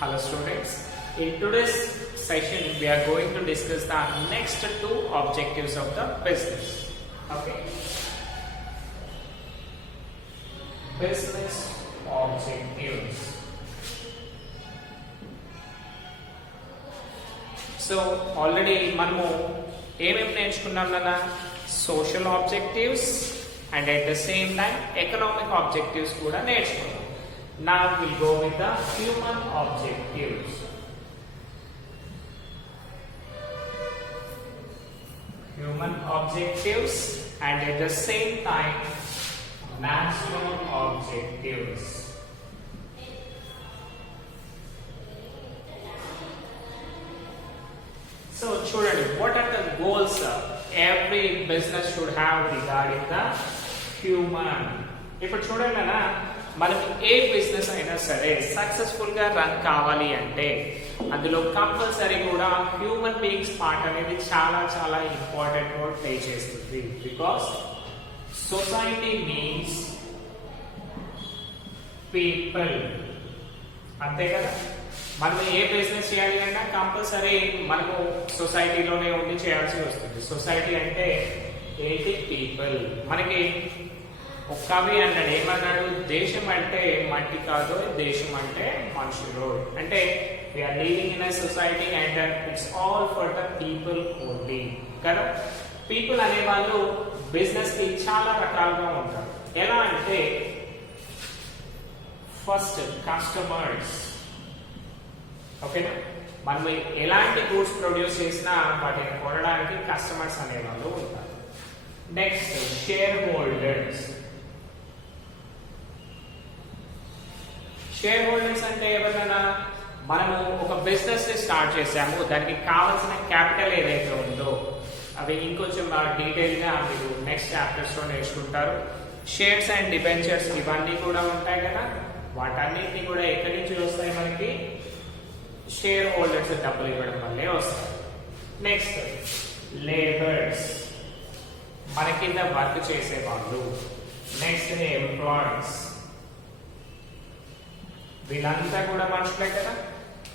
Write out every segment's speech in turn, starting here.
Hello students, in today's session we are going to discuss the next two objectives of the business. Okay. Business objectives. So already మనము ఏమేమి నేర్చుకున్నాం కదా, social objectives and at the same time economic objectives కూడా నేర్చుకున్నాం. Now we'll go with the human objectives. Human objectives and at the same time national objectives. So children, what are the goals every business should have regarding the human? ఇప్పుడు చూడండి అన్న, మనకి ఏ business అయినా సరే successful గా run కావాలి అంటే అందులో కంపల్సరీ కూడా హ్యూమన్ బీయింగ్స్ పార్ట్ అనేది చాలా చాలా ఇంపార్టెంట్ రోల్ ప్లే చేస్తుంది. బికాస్ సొసైటీ మీన్స్ పీపుల్, అంతే కదా. మనం ఏ బిజినెస్ చేయాలి అంటే కంపల్సరీ మనము సొసైటీలోనే ఉండి చేయాల్సి వస్తుంది. సొసైటీ అంటే ఏంటి? పీపుల్. మనకి ఒక కవి అన్నాడు, ఏమన్నాడు? దేశం అంటే మట్టి కాదు, దేశం అంటే మనుషులు. అంటే we are living in a society and it's all for the people only కదా. పీపుల్ అనే వాళ్ళు బిజినెస్ కి చాలా రకాలుగా ఉంటారు. ఎలా అంటే ఫస్ట్ కస్టమర్స్, ఓకేనా. మనం ఎలాంటి గూడ్స్ ప్రొడ్యూస్ చేసినా వాటిని కొనడానికి కస్టమర్స్ అనేవాళ్ళు ఉంటారు. Next share holders. Share holders అంటే ఎవరైనా మనము ఒక బిజినెస్ స్టార్ట్ చేసాము, దానికి కావాల్సిన క్యాపిటల్ ఏదైతే ఉందో అవి ఇంకొంచెం డీటెయిల్ గా మీరు నెక్స్ట్ చాప్టర్స్ లో నేర్చుకుంటారు. షేర్స్ అండ్ డిబెంచర్స్ ఇవన్నీ కూడా ఉంటాయి కదా, వాటన్నిటిని కూడా ఎక్కడి నుంచి వస్తాయి? మనకి షేర్ హోల్డర్స్ డబ్బులు ఇవ్వడం వల్లే వస్తాయి. నెక్స్ట్ లేబర్స్, మన కింద వర్క్ చేసే వాళ్ళు. నెక్స్ట్ ఎంప్లాయీస్, వీళ్ళంతా కూడా మనుషులే కదా.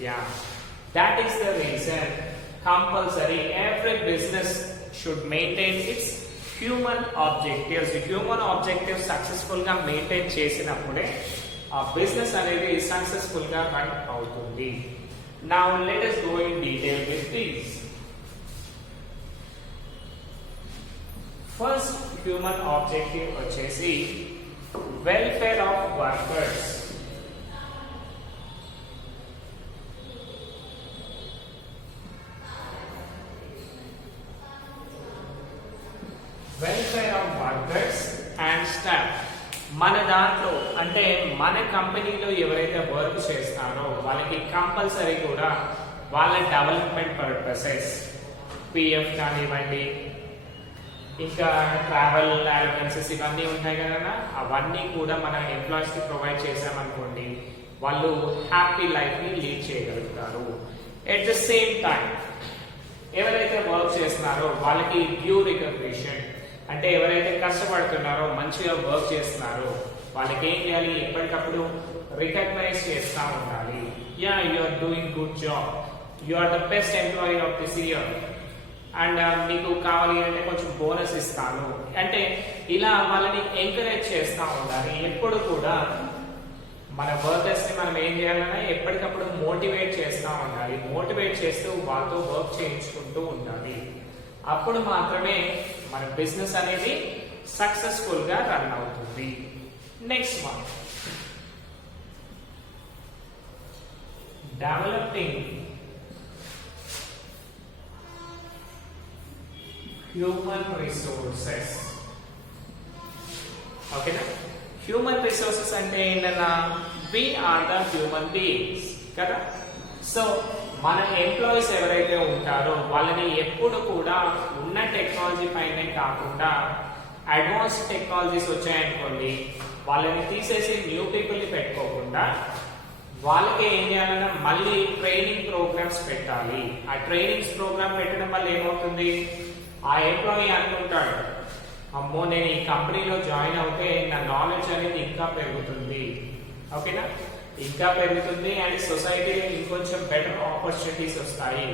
Yeah, that is the reason compulsory every business should maintain its human objectives. Human objectives successful గా మెయింటైన్ చేసినప్పుడే ఆ బిజినెస్ అనేది సక్సెస్ఫుల్ గా రన్ అవుతుంది. Now let us go in detail with these. First human objective వచ్చేసి welfare of workers. Welfare of workers and staff. మన దాంట్లో అంటే మన కంపెనీలో ఎవరైతే వర్క్ చేస్తారో వాళ్ళకి కంపల్సరీ కూడా వాళ్ళ డెవలప్మెంట్ పర్పసెస్, పిఎఫ్ కానివ్వండి, ఇంకా ట్రావెల్ అలవెన్సెస్ ఇవన్నీ ఉంటాయి కదా, అవన్నీ కూడా మన ఎంప్లాయీస్ కి ప్రొవైడ్ చేసామనుకోండి, వాళ్ళు హ్యాపీ లైఫ్ ని లీడ్ చేయగలుగుతారు. ఎట్ ద సేమ్ టైం ఎవరైతే వర్క్ చేస్తున్నారో వాళ్ళకి డ్యూ రికగ్నిషన్, అంటే ఎవరైతే కష్టపడుతున్నారో మంచిగా వర్క్ చేస్తున్నారో వాళ్ళకి ఏం చేయాలి? ఎప్పటికప్పుడు రికగ్నైజ్ చేస్తూ ఉండాలి. Yeah, you are doing good job, you are the best employee of this year and మీకు కావాలి అంటే కొంచెం బోనస్ ఇస్తాను అంటే ఇలా వాళ్ళని ఎంకరేజ్ చేస్తూ ఉండాలి. ఎప్పుడు కూడా మన వర్కర్స్ ని మనం ఏం చేయాలన్నా ఎప్పటికప్పుడు మోటివేట్ చేస్తూ ఉండాలి. మోటివేట్ చేస్తూ వాళ్ళతో వర్క్ చేయించుకుంటూ ఉండాలి. అప్పుడు మాత్రమే మన బిజినెస్ అనేది సక్సెస్ఫుల్ గా రన్ అవుతుంది. Next one, developing human resources. ఓకేనా. హ్యూమన్ రిసోర్సెస్ అంటే ఏంటన్నా, we are the human beings కదా. సో మన ఎంప్లాయీస్ ఎవరైతే ఉంటారో వాళ్ళని ఎప్పుడు కూడా ఉన్న టెక్నాలజీ పైనే కాకుండా అడ్వాన్స్ టెక్నాలజీస్ వచ్చాయనుకోండి, వాళ్ళని తీసేసి న్యూ పీపుల్ ని పెట్టుకోకుండా వాళ్ళకి ఏం చేయాలన్నా మళ్ళీ ట్రైనింగ్ ప్రోగ్రామ్స్ పెట్టాలి. ఆ ట్రైనింగ్స్ ప్రోగ్రామ్ పెట్టడం వల్ల ఏమవుతుంది? ఆ ఎంప్లాయీ అనుకుంటాడు, అమ్మో నేను ఈ కంపెనీలో జాయిన్ అవుతే నా నాలెడ్జ్ అనేది ఇంకా పెరుగుతుంది. ఓకేనా. ఇంకా పెరుగుతుంది అండ్ సొసైటీలో ఇంకొంచెం బెటర్ ఆపర్చునిటీస్ వస్తాయి.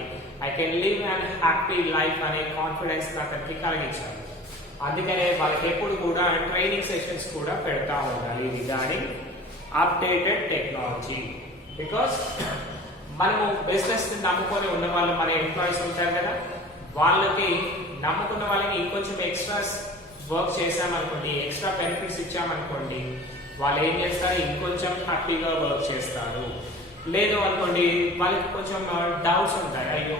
I can live and happy life అనే కాన్ఫిడెన్స్ అతనికి కలిగించాలి. అందుకనే వాళ్ళకి ఎప్పుడు కూడా ట్రైనింగ్ సెషన్స్ కూడా పెడతా ఉండాలి రిగార్డింగ్ అప్డేటెడ్ టెక్నాలజీ. బికాస్ మనము బిజినెస్ నమ్ముకొని ఉన్న వాళ్ళు మన ఎంప్లాయీస్ ఉంటారు కదా, వాళ్ళకి నమ్ముకున్న వాళ్ళకి ఇంకొంచెం ఎక్స్ట్రా వర్క్ చేసామనుకోండి, ఎక్స్ట్రా బెనిఫిట్స్ ఇచ్చామనుకోండి, వాళ్ళు ఏం చేస్తారు, ఇంకొంచెం హ్యాపీగా వర్క్ చేస్తారు. లేదు అనుకోండి వాళ్ళకి కొంచెం డౌట్స్ ఉంటాయి, అయ్యో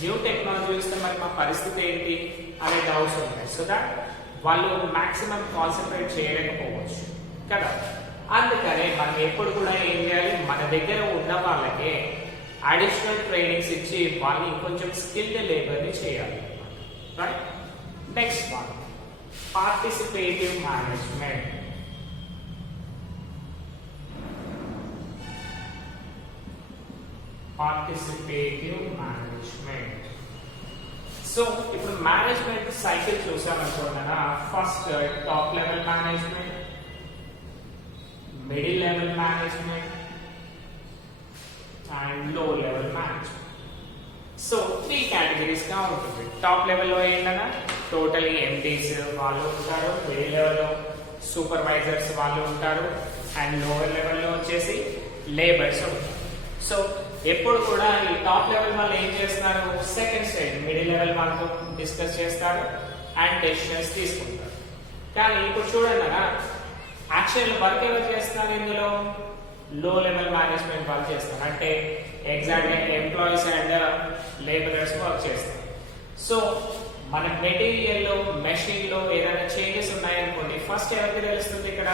న్యూ టెక్నాలజీ వస్తే మరి మా పరిస్థితి ఏంటి అనే డౌట్స్ ఉంటాయి. సో దట్ వాళ్ళు మాక్సిమం కాన్సన్ట్రేట్ చేయలేకపోవచ్చు కదా. అందుకనే మనం ఎప్పుడు కూడా ఏం చేయాలి, మన దగ్గర ఉన్న వాళ్ళకే అడిషనల్ ట్రైనింగ్స్ ఇచ్చి వాళ్ళని ఇంకొంచెం స్కిల్డ్ లేబర్ని చేయాలి. Right. Next one, participative management. Participative management. So ఇప్పుడు మేనేజ్మెంట్ సైకిల్ చూసామనుకున్నారా, first top level management, middle level management and low level management. So 3 categories గా ఉంటుంది. టాప్ లెవెల్లో ఏంటన్నా టోటలీ ఎండీస్ వాళ్ళు ఉంటారు, మిడిల్ లెవెల్లో సూపర్వైజర్స్ వాళ్ళు ఉంటారు అండ్ లోవర్ లెవెల్లో వచ్చేసి లేబర్స్ ఉంటారు. సో ఎప్పుడు కూడా ఈ టాప్ లెవెల్ వాళ్ళు ఏం చేస్తున్నారు, సెకండ్ స్టేజ్ మిడిల్ లెవెల్ వాళ్ళతో డిస్కస్ చేస్తారు అండ్ డెసిషన్స్ తీసుకుంటారు. కానీ ఇప్పుడు చూడండి కదా, యాక్చువల్ వర్క్ ఎవరు చేస్తున్నారు, ఇందులో లో లెవెల్ మేనేజ్మెంట్ వాళ్ళు చేస్తారు. అంటే exact employees and labourers work చేస్తారు. సో మన మెటీరియల్లో మెషిన్లో ఏదైనా చేంజెస్ ఉన్నాయనుకోండి, ఫస్ట్ ఎవరికి తెలుస్తుంది, ఇక్కడ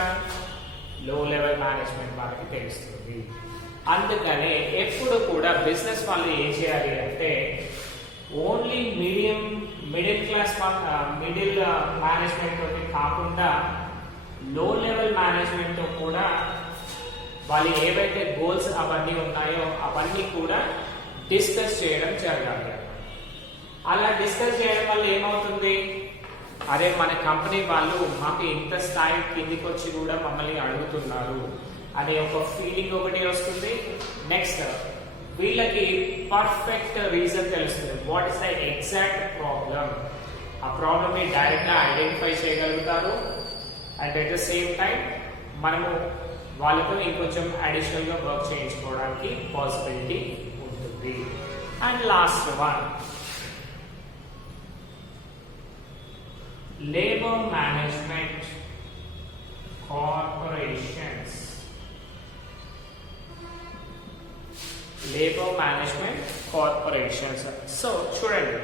లో లెవెల్ మేనేజ్మెంట్ వాళ్ళకి తెలుస్తుంది. అందుకనే ఎప్పుడు కూడా బిజినెస్ వాళ్ళు ఏం చేయాలి అంటే only middle class middle management తోటి కాకుండా లో లెవెల్ మేనేజ్మెంట్ తో కూడా వాళ్ళు ఏవైతే గోల్స్ అవన్నీ ఉన్నాయో అవన్నీ కూడా డిస్కస్ చేయడం జరగాలి. అలా డిస్కస్ చేయడం వల్ల ఏమవుతుంది, అరే మన కంపెనీ వాళ్ళు మాకు ఇంత స్థాయి కిందికి వచ్చి కూడా మమ్మల్ని అడుగుతున్నారు అనే ఒక ఫీలింగ్ ఒకటి వస్తుంది. నెక్స్ట్ వీళ్ళకి పర్ఫెక్ట్ రీజన్ తెలుస్తుంది, what is the exact problem. ఆ ప్రాబ్లమ్ ని డైరెక్ట్ గా ఐడెంటిఫై చేయగలుగుతారు and at the same time మనము వాళ్ళతో ఇంకొంచెం అడిషనల్ గా వర్క్ చేయించుకోవడానికి పాసిబిలిటీ ఉంటుంది. And last one, labour management corporations. Labor management corporations. So చూడండి,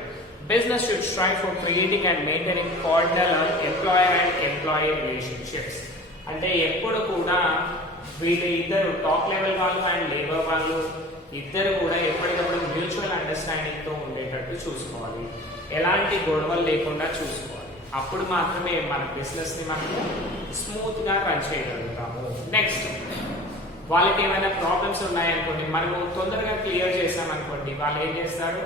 business should strive for creating and maintaining cordial employer and employee relationships. అంటే ఎప్పుడు కూడా వీళ్ళు ఇద్దరు టాప్ లెవెల్ వాళ్ళు అండ్ లేబర్ వాళ్ళు ఇద్దరు కూడా ఎప్పటికప్పుడు మ్యూచువల్ అండర్స్టాండింగ్ తో ఉండేటట్టు చూసుకోవాలి, ఎలాంటి గొడవలు లేకుండా చూసుకోవాలి. అప్పుడు మాత్రమే మన బిజినెస్ ని మనము స్మూత్ గా రన్ చేయగలుగుతాము. నెక్స్ట్ వాళ్ళకి ఏమైనా ప్రాబ్లమ్స్ ఉన్నాయనుకోండి, మనము తొందరగా క్లియర్ చేసామనుకోండి, వాళ్ళు ఏం చేస్తారు,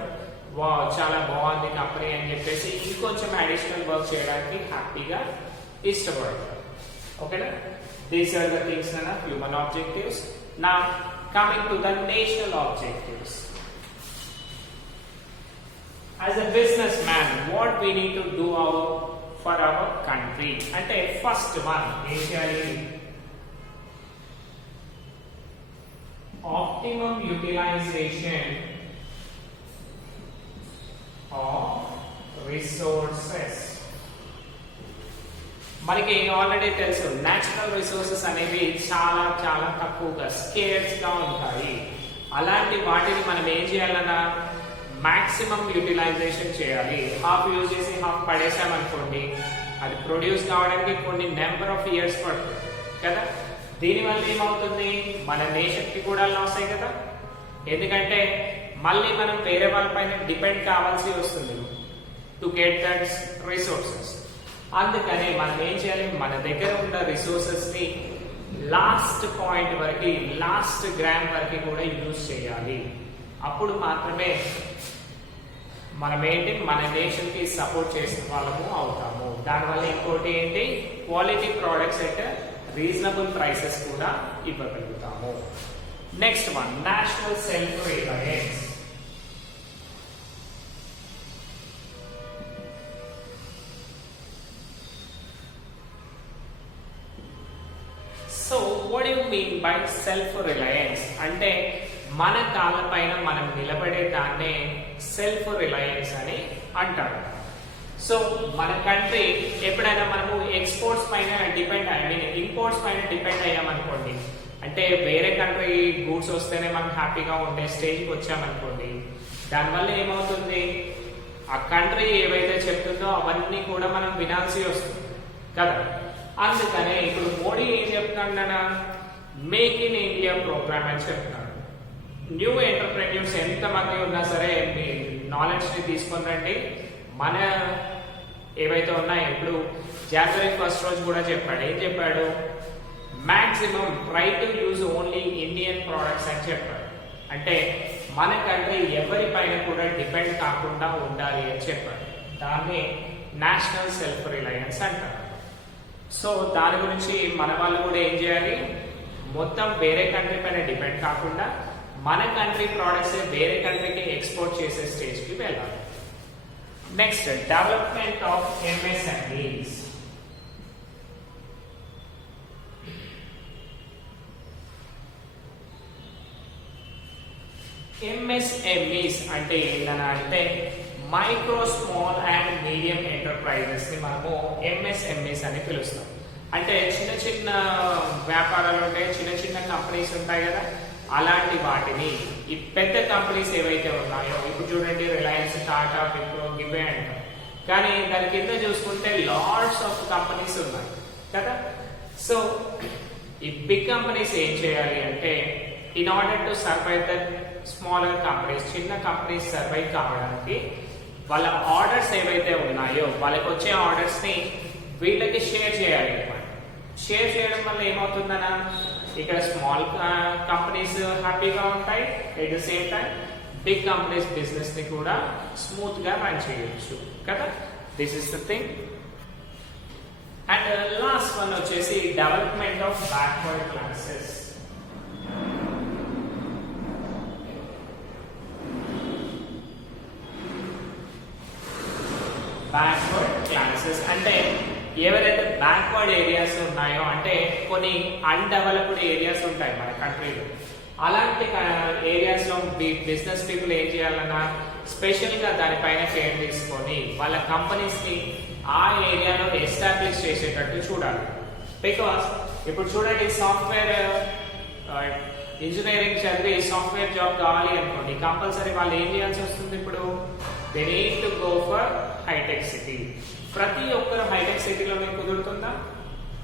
వా చాలా బాగుంది కంపెనీ అని చెప్పేసి ఇంకొంచెం అడిషనల్ వర్క్ చేయడానికి హ్యాపీగా ఇష్టపడతారు. ఓకేనా, దీస్ ఆర్ ద థింగ్స్ నా హ్యూమన్ ఆబ్జెక్టివ్స్. నా coming to the national objectives. As a business man what we need to do for our country అంటే ఫస్ట్ వన్ ఏం చేయాలి, optimum utilization of resources. మనకి ఆల్రెడీ తెలుసు నేచురల్ రిసోర్సెస్ అనేవి చాలా చాలా తక్కువగా స్కేర్స్ గా ఉంటాయి. అలాంటి వాటిని మనం ఏం చేయాలన్నా మాక్సిమం యూటిలైజేషన్ చేయాలి. హాఫ్ యూజ్ చేసి హాఫ్ పడేసామనుకోండి, అది ప్రొడ్యూస్ కావడానికి కొన్ని నెంబర్ ఆఫ్ ఇయర్స్ పడుతుంది కదా. దీనివల్ల ఏమవుతుంది, మన నేషన్కి కూడా లాస్ అయ్యి కదా. ఎందుకంటే మళ్ళీ మనం వేరే వాళ్ళపైన డిపెండ్ కావాల్సి వస్తుంది టు గెట్ దట్ రిసోర్సెస్. అందుకనే మనం ఏం చేయాలి, మన దగ్గర ఉన్న రిసోర్సెస్ ని లాస్ట్ పాయింట్ వరకు, లాస్ట్ గ్రామ్ వరకు కూడా యూజ్ చేయాలి. అప్పుడు మాత్రమే మనం ఏంటి, మన నేషన్ కి సపోర్ట్ చేసిన వాళ్ళము అవుతాము. దానివల్ల ఇంకోటి ఏంటి, క్వాలిటీ ప్రోడక్ట్స్ అయితే రీజనబుల్ ప్రైసెస్ కూడా ఇవ్వగలుగుతాము. Next one, national self-reliance. So what do you mean by self-reliance? అంటే మన కాళ్ళపైన మనం నిలబడే దాన్నే సెల్ఫ్ రిలయన్స్ అని అంటారు. సో మన కంట్రీ ఎప్పుడైనా మనము ఎక్స్పోర్ట్స్ పైన డిపెండ్ ఇంపోర్ట్స్ పైన డిపెండ్ అయ్యామనుకోండి, అంటే వేరే కంట్రీ గూడ్స్ వస్తేనే మనం హ్యాపీగా ఉండే స్టేజ్కి వచ్చామనుకోండి, దానివల్ల ఏమవుతుంది, ఆ కంట్రీ ఏవైతే చెప్తుందో అవన్నీ కూడా మనం వినాల్సి వస్తుంది కదా. అందుకనే ఇప్పుడు మోడీ ఏం చెప్తున్నాడన్నా, మేక్ ఇన్ ఇండియా ప్రోగ్రామ్ అని చెప్తున్నాడు. న్యూ ఎంటర్ప్రెన్యూర్స్ ఎంతమంది ఉన్నా సరే మీ నాలెడ్జ్ని తీసుకొని రండి, మన ఏవైతే ఉన్నాయో ఇప్పుడు జనవరి 1 రోజు కూడా చెప్పాడు. ఏం చెప్పాడు, maximum try to use only Indian products అని చెప్పాడు. అంటే మన కంట్రీ ఎవరిపైన కూడా డిపెండ్ కాకుండా ఉండాలి అని చెప్పాడు. దాన్ని నేషనల్ సెల్ఫ్ రిలయన్స్ అంటారు. సో దాని గురించి మన వాళ్ళు కూడా ఏం చేయాలి, మొత్తం వేరే కంట్రీ పైన డిపెండ్ కాకుండా మన కంట్రీ ప్రోడక్ట్స్ వేరే కంట్రీకి ఎక్స్పోర్ట్ చేసే స్టేజ్కి వెళ్ళాలి. Next, development of MSMEs. MSMEs అంటే ఏంటన్నా అంటే micro small and medium enterprises ని మనము ఎంఎస్ఎంఈస్ అని పిలుస్తాం. అంటే చిన్న చిన్న వ్యాపారాలు ఉంటాయి, చిన్న చిన్న కంపెనీస్ ఉంటాయి కదా, అలాంటి వాటిని ఈ పెద్ద కంపెనీస్ ఏవైతే ఉన్నాయో, ఇప్పుడు చూడండి రిలయన్స్, టాటా, విప్రో ఇవే అంటాం, కానీ దాని కింద చూసుకుంటే లాట్స్ ఆఫ్ కంపెనీస్ ఉన్నాయి కదా. సో ఈ బిగ్ కంపెనీస్ ఏం చేయాలి అంటే, in order to survive the smaller companies, చిన్న కంపెనీస్ సర్వైవ్ కావడానికి వాళ్ళ ఆర్డర్స్ ఏవైతే ఉన్నాయో వాళ్ళకి వచ్చే ఆర్డర్స్ ని వీళ్ళకి షేర్ చేయాలి అనమాట. షేర్ చేయడం వల్ల ఏమవుతుందన్నా, ఇక్కడ స్మాల్ కంపెనీస్ హ్యాపీగా ఉంటాయి, at the same time big companies business ని కూడా స్మూత్ గా రన్ చేయొచ్చు కదా. This is the thing. And last one వచ్చేసి development of backward classes. Backward classes అంటే ఎవరైతే బ్యాక్వర్డ్ ఏరియాస్ ఉన్నాయో, అంటే కొన్ని అన్డెవలప్డ్ ఏరియాస్ ఉంటాయి మన కంట్రీలో, అలాంటి ఏరియాస్ లో బిజినెస్ పీపుల్ ఏం చేయాలన్నా స్పెషల్ గా దానిపైన కేర్ తీసుకొని వాళ్ళ కంపెనీస్ ని ఆ ఏరియాలో ఎస్టాబ్లిష్ చేసేటట్టు చూడాలి. బికాస్ ఇప్పుడు చూడండి, సాఫ్ట్వేర్ ఇంజనీరింగ్ చదివి సాఫ్ట్వేర్ జాబ్ కావాలి అనుకోండి, కంపల్సరీ వాళ్ళు ఏం చేయాల్సి వస్తుంది, ఇప్పుడు they need to go for హైటెక్ సిటీ. ప్రతి ఒక్కరు హైటెక్ సిటీలోనే కుదురుతుందా?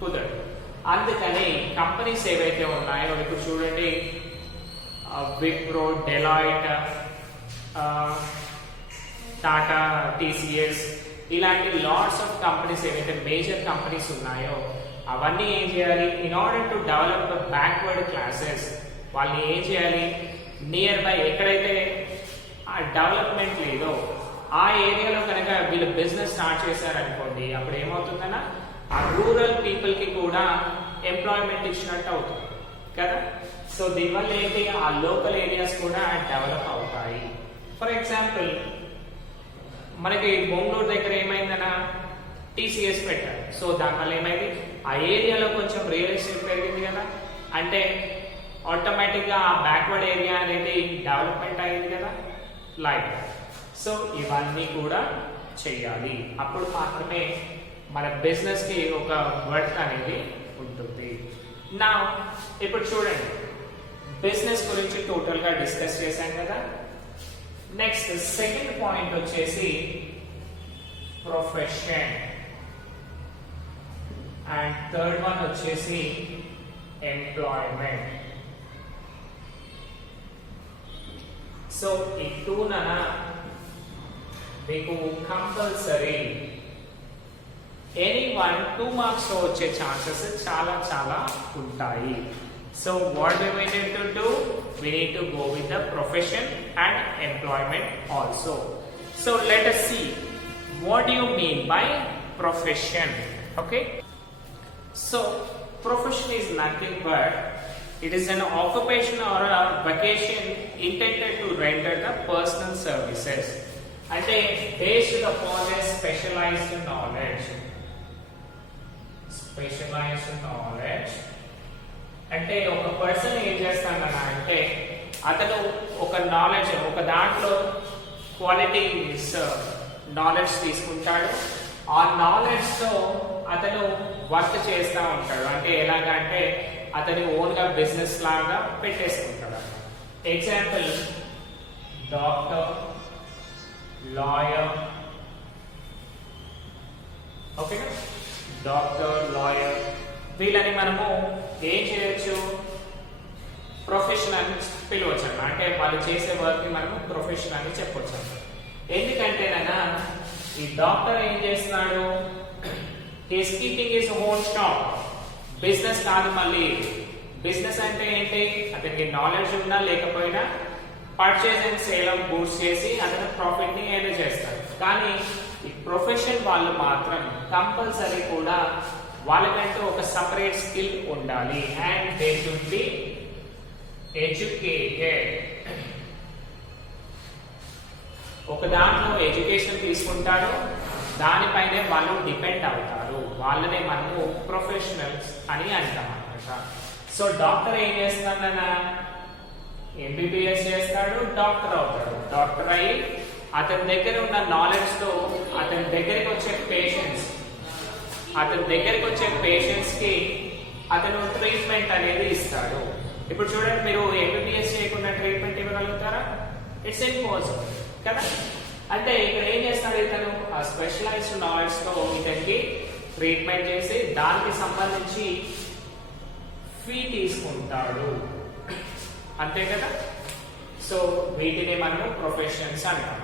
కుదరదు. అందుకని కంపెనీస్ ఏవైతే ఉన్నాయో, ఇప్పుడు చూడండి విప్రో, డెలాయిట్, టాటా, టీసీఎస్, ఇలాంటి లాట్స్ ఆఫ్ కంపెనీస్ ఏవైతే మేజర్ కంపెనీస్ ఉన్నాయో అవన్నీ ఏం చేయాలి, in order to develop the backward classes, వాళ్ళని ఏం చేయాలి, నియర్ బై ఎక్కడైతే ఆ డెవలప్మెంట్ లేదో ఆ ఏరియాలో కనుక వీళ్ళు బిజినెస్ స్టార్ట్ చేశారనుకోండి, అప్పుడు ఏమవుతుందన్నా ఆ రూరల్ పీపుల్ కి కూడా ఎంప్లాయ్మెంట్ ఇచ్చినట్టు అవుతుంది కదా. సో దీనివల్ల ఏంటి, ఆ లోకల్ ఏరియాస్ కూడా డెవలప్ అవుతాయి. ఫర్ ఎగ్జాంపుల్ మనకి బొంగళూరు దగ్గర ఏమైందన్నా టీసీఎస్ పెట్టారు. సో దానివల్ల ఏమైంది, ఆ ఏరియాలో కొంచెం రియల్ ఎస్టేట్ పెరిగింది కదా, అంటే ఆటోమేటిక్ గా ఆ బ్యాక్వర్డ్ ఏరియా అనేది డెవలప్మెంట్ అయింది కదా, లైక్. సో ఇవన్నీ కూడా చేయాలి, అప్పుడు మాత్రమే మన బిజినెస్ కి ఒక వర్త్ అనేది ఉంటుంది. నా ఇప్పుడు చూడండి, బిజినెస్ గురించి టోటల్ గా డిస్కస్ చేశాం కదా. నెక్స్ట్ సెకండ్ పాయింట్ వచ్చేసి ప్రొఫెషన్, అండ్ థర్డ్ వన్ వచ్చేసి ఎంప్లాయ్మెంట్. సో ఈ టూనా మీకు కంపల్సరీ ఎనీ 2 మార్క్స్ వచ్చే ఛాన్సెస్ చాలా చాలా ఉంటాయి. So what we need to do, we need to go with the profession and employment also. So let us see what do you mean by profession. Okay, so profession is nothing but It is an occupation or a vacation intended to render the personal services. అంటే based upon a specialized knowledge. Specialized knowledge. అంటే ఒక person ఏం చేస్తాడన్నా అంటే అతను ఒక knowledge ఒక దాంట్లో qualities knowledge తీసుకుంటాడు. ఆ నాలెడ్జ్ తో అతను వర్క్ చేస్తూ ఉంటాడు. అంటే ఎలాగంటే అతని ఓన్ గా బిజినెస్ లాగా పెట్టేసుకుంటాడు. ఎగ్జాంపుల్ డాక్టర్, లాయర్, ఓకేనా, డాక్టర్, లాయర్ వీళ్ళని మనము ఏం చేయొచ్చు, ప్రొఫెషన్ అని పిలవచ్చు అన్నమాట. అంటే వాళ్ళు చేసే వర్క్ ని మనము ప్రొఫెషన్ అని చెప్పొచ్చు. ఎందుకంటేనా ఈ డాక్టర్ ఏం చేస్తున్నాడు, he's keeping his own shop. Business కాదు, మళ్ళీ బిజినెస్ అంటే ఏంటి, అతనికి నాలెడ్జ్ ఉన్నా లేకపోయినా purchase and sale of goods చేసి అతను ప్రాఫిట్ ని ఎర్న్ చేస్తాడు. కానీ ఈ ప్రొఫెషన్ వాళ్ళు మాత్రం కంపల్సరీ కూడా వాళ్ళకంటూ ఒక సపరేట్ స్కిల్ ఉండాలి. And they should be educated. ఒక దాంట్లో ఎడ్యుకేషన్ తీసుకుంటారు, దానిపైనే వాళ్ళు డిపెండ్ అవుతారు. వాళ్ళనే మనము ప్రొఫెషనల్స్ అని అంటాం అన్నమాట. సో డాక్టర్ ఏం చేస్తాడన్నా ఎంబీబీఎస్ చేస్తాడు, డాక్టర్ అవుతాడు. డాక్టర్ అయ్యి అతని దగ్గర ఉన్న నాలెడ్జ్ తో అతని దగ్గరికి వచ్చే పేషెంట్స్ కి అతను ట్రీట్మెంట్ అనేది ఇస్తాడు. ఇప్పుడు చూడండి, మీరు ఎంబీబీఎస్ చేయకుండా ట్రీట్మెంట్ ఇవ్వగలుగుతారా? ఇట్స్ ఇంపాసిబుల్ కదా. అంటే ఇక్కడ ఏం చేస్తాడు, ఇతను ఆ స్పెషలైజ్డ్ నాలెడ్జ్ తో ఇతనికి ట్రీట్మెంట్ చేసి దానికి సంబంధించి ఫీ తీసుకుంటాడు, అంతే కదా. సో వీటిని మనము ప్రొఫెషన్స్ అంటాం.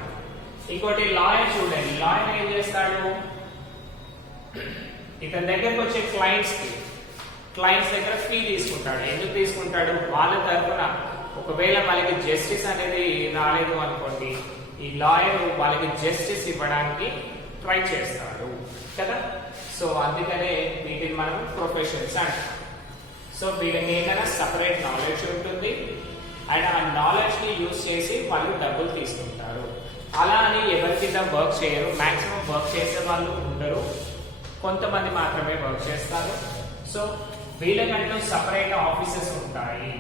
ఇంకోటి లాయర్ చూడండి, లాయర్ ఏం చేస్తాడు, ఇతని దగ్గరకు వచ్చే క్లయింట్స్ దగ్గర ఫీ తీసుకుంటాడు. ఎందుకు తీసుకుంటాడు, వాళ్ళ తరఫున ఒకవేళ వాళ్ళకి జస్టిస్ అనేది రాలేదు అనుకోండి, ఈ లాయర్ వాళ్ళకి జస్టిస్ ఇవ్వడానికి ట్రై చేస్తాడు కదా. సో అందుకనే వీటిని మనం ప్రొఫెషన్స్ అంటాం. సో వీళ్ళకి ఏదైనా సపరేట్ నాలెడ్జ్ ఉంటుంది అండ్ ఆ నాలెడ్జ్ ని యూజ్ చేసి వాళ్ళు డబ్బులు తీసుకుంటారు. అలా అని ఎవరి కింద వర్క్ చేయరు, మాక్సిమం వర్క్ చేసే వాళ్ళు ఉండరు, కొంతమంది మాత్రమే వర్క్ చేస్తారు. సో వీళ్ళకంటూ సపరేట్ ఆఫీసెస్ ఉంటాయి.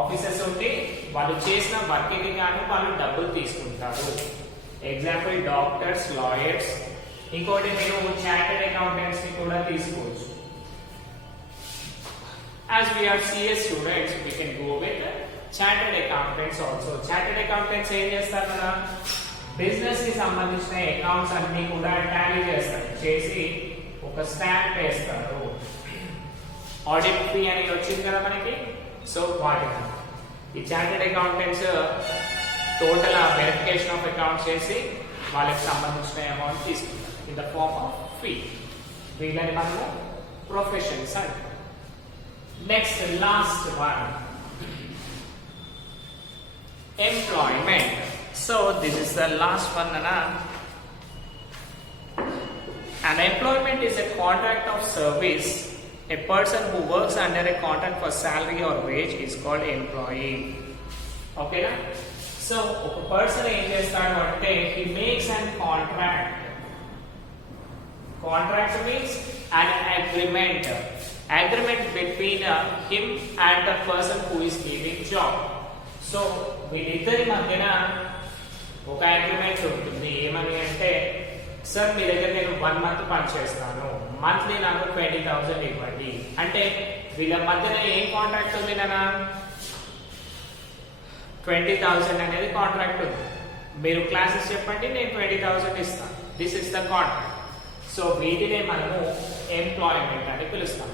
ఆఫీసెస్ ఉండి వాళ్ళు చేసిన వర్క్ కి గాను వాళ్ళు డబ్బులు తీసుకుంటారు. Example doctors, lawyers. ఇంకోటి మీరు చార్టెడ్ అకౌంటెంట్స్ ని కూడా తీసుకోవచ్చు. As we are CS students, we can go with chartered accountants also. Chartered accountants ఏం చేస్తారు కదా, బిజినెస్ కి సంబంధించిన అకౌంట్స్ అన్ని కూడా టాలీ చేస్తారు, చేసి ఒక స్టాంప్ వేస్తారు. ఆడిట్ ఫీ అని వచ్చింది కదా మనకి. సో వాటికి ఈ chartered accountants total verification of accounts చేసి వాళ్ళకి సంబంధించిన అమౌంట్ తీసుకుంటారు in the form of fee. వీళ్ళని మనము ప్రొఫెషన్స్ అంటాం. Next, last one, employment. So this is the last one, Nana. An employment is a contract of service. A person who works under a contract for salary or wage is called employee. Okay, na? So a person ఏం చేస్తాడు అంటే he makes an contract. Contract means an agreement between him and the person who is giving job. So వీళ్ళిద్దరి మధ్యన ఒక agreement ఉంటుంది. ఏమని అంటే, sir మీ దగ్గర నేను 1 month పని చేస్తాను, మంత్లీ నాకు 20,000 ఇవ్వండి అంటే వీళ్ళ మధ్యన ఏం కాంట్రాక్ట్ ఉంది నాన్న, 20,000 అనేది కాంట్రాక్ట్ ఉంది. మీరు క్లాసెస్ చెప్పండి, నేను 20,000 ఇస్తాను. This is the contract. So వీటినే మనము ఎంప్లాయ్మెంట్ అని పిలుస్తాం.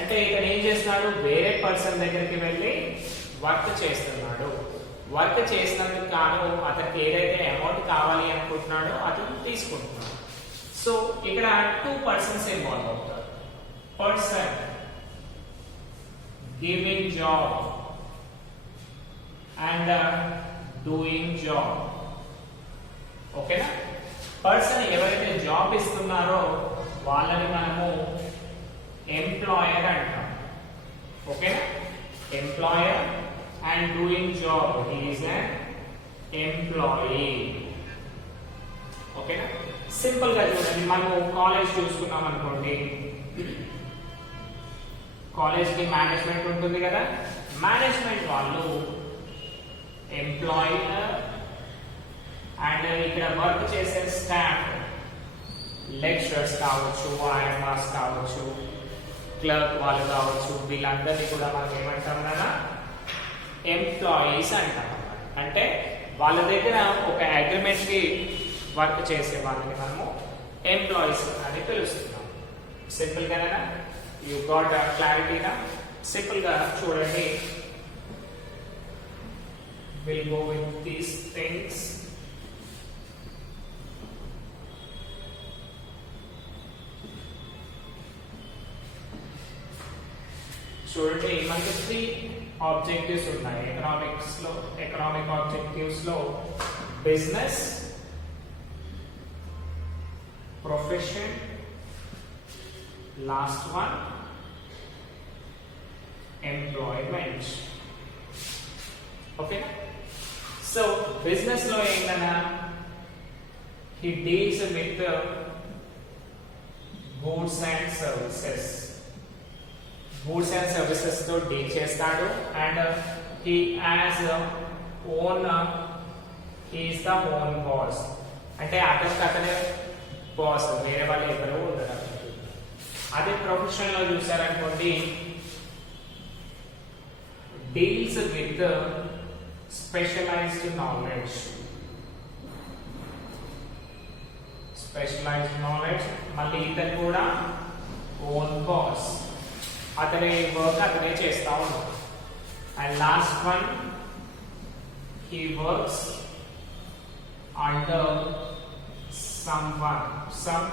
అంటే ఇతను ఏం చేస్తున్నాడు, వేరే పర్సన్ దగ్గరికి వెళ్ళి వర్క్ చేస్తున్నాడు. వర్క్ చేసినందుకు కాను అతనికి ఏదైతే అమౌంట్ కావాలి అనుకుంటున్నాడో అతను తీసుకుంటున్నాడు. సో ఇక్కడ 2 persons ఇన్వాల్వ్ అవుతారు. Person giving job and doing job. ఓకేనా. పర్సన్ ఎవరైతే జాబ్ ఇస్తున్నారో వాళ్ళని మనము ఎంప్లాయర్ అంటాం. ఓకేనా employer and doing job he is an employee ఓకేనా సింపుల్ గా చూడండి మనము కాలేజ్ చూసుకున్నాం అనుకోండి కాలేజ్ కి మేనేజ్మెంట్ ఉంటుంది కదా మేనేజ్మెంట్ వాళ్ళు ఎంప్లాయర్ అండ్ ఇక్కడ వర్క్ చేసే స్టాఫ్ లెక్చరర్స్ కావచ్చు ఐఎంఆర్స్ కావచ్చు క్లర్క్ వాళ్ళు కావచ్చు వీళ్ళందరినీ కూడా మనం ఏమంటాం కదా ఎంప్లాయీస్ అంటాం అంటే వాళ్ళ దగ్గర ఒక అగ్రిమెంట్ కి వర్క్ చేసే వాళ్ళని మనము ఎంప్లాయీస్ అని పిలుస్తున్నాం సింపుల్ గానా యూ గాట్ క్లారిటీనా సింపుల్ గా చూడండి will go with these things చూడండి మనకి 3 ఆబ్జెక్టివ్స్ ఉన్నాయి ఎకనామిక్ ఆబ్జెక్టివ్స్ లో business profession last one employment okay so business లో ఏంటన్నా he deals with goods and services తో డీల్ చేస్తాడు and he is the own boss అంటే అతనే బాస్ వేరే వాళ్ళు ఎవరు ఉండరు అదే ప్రొఫెషన్ లో చూసారనుకోండి డీల్స్ విత్ స్పెషలైజ్డ్ నాలెడ్జ్ మళ్ళీ ఇతను కూడా ఓన్ బాస్ అతని వర్క్ అతనే చేస్తా ఉన్నాడు and last one he works under some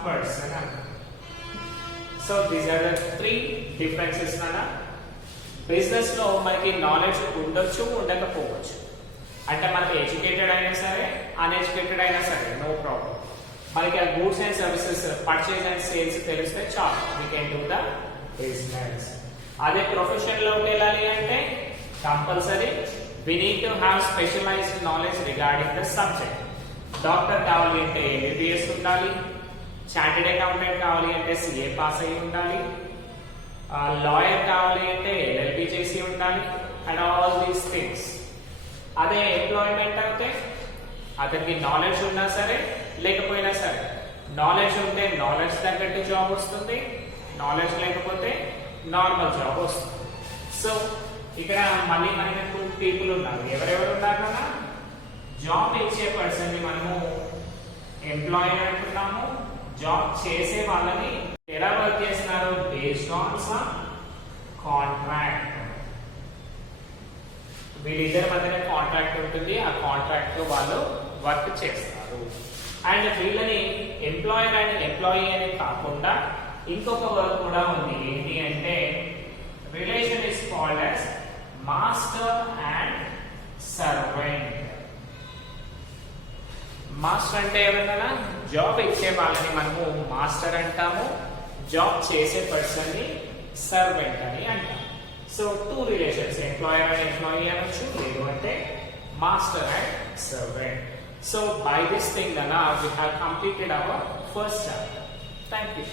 person so these are the 3 differences nana business లో మనకి నాలెడ్జ్ ఉండొచ్చు ఉండకపోవచ్చు అంటే మనకి ఎడ్యుకేటెడ్ అయినా సరే అన్ఎడ్యుకేటెడ్ అయినా సరే నో ప్రాబ్లం మనకి ఆ goods and services purchase and sales తెలిస్తే చాలు we can do the business అదే ప్రొఫెషన్ లోకి వెళ్ళాలి అంటే compulsory we need to have specialized knowledge regarding the subject doctor కావాలి అంటే ఎంబీబీఎస్ ఉండాలి చార్టెడ్ అకౌంటెంట్ కావాలి అంటే సిఏ పాస్ అయి ఉండాలి లాయర్ కావాలి అంటే ఎల్ఎల్బి చేసి ఉండాలి అండ్ ఆల్ దీస్ థింగ్స్ అదే ఎంప్లాయ్మెంట్ అయితే అతనికి నాలెడ్జ్ ఉన్నా సరే లేకపోయినా సరే నాలెడ్జ్ ఉంటే నాలెడ్జ్ తగ్గట్టు జాబ్ వస్తుంది నాలెడ్జ్ లేకపోతే నార్మల్ జాబ్ వస్తుంది సో ఇక్కడ మళ్ళీ మనకు 2 పీపుల్ ఉన్నారు ఎవరెవరు ఉన్నారు కదా జాబ్ ఇచ్చే పర్సన్ ని మనము ఎంప్లాయీ అంటున్నాము జాబ్ చేసే వాళ్ళని ఎలా వర్క్ చేస్తున్నారు బేస్డ్ ఆన్ సమ్ కాంట్రాక్ట్ వీళ్ళిద్దరి మధ్యన కాంట్రాక్ట్ ఉంటుంది ఆ కాంట్రాక్ట్ లో వాళ్ళు వర్క్ చేస్తారు అండ్ వీళ్ళని ఎంప్లాయర్ అండ్ ఎంప్లాయీ అని కాకుండా ఇంకొక వర్క్ కూడా ఉంది ఏంటి అంటే relation is called as master and servant master అంటే ఏమన్నా జాబ్ ఇచ్చే వాళ్ళని మనము మాస్టర్ అంటాము జాబ్ చేసే పర్సన్ ని సర్వెంట్ అని అంటాం so 2 relations employer and employee అనొచ్చు లేదు అంటే master and servant so by this thing we have completed our first chapter. Thank you.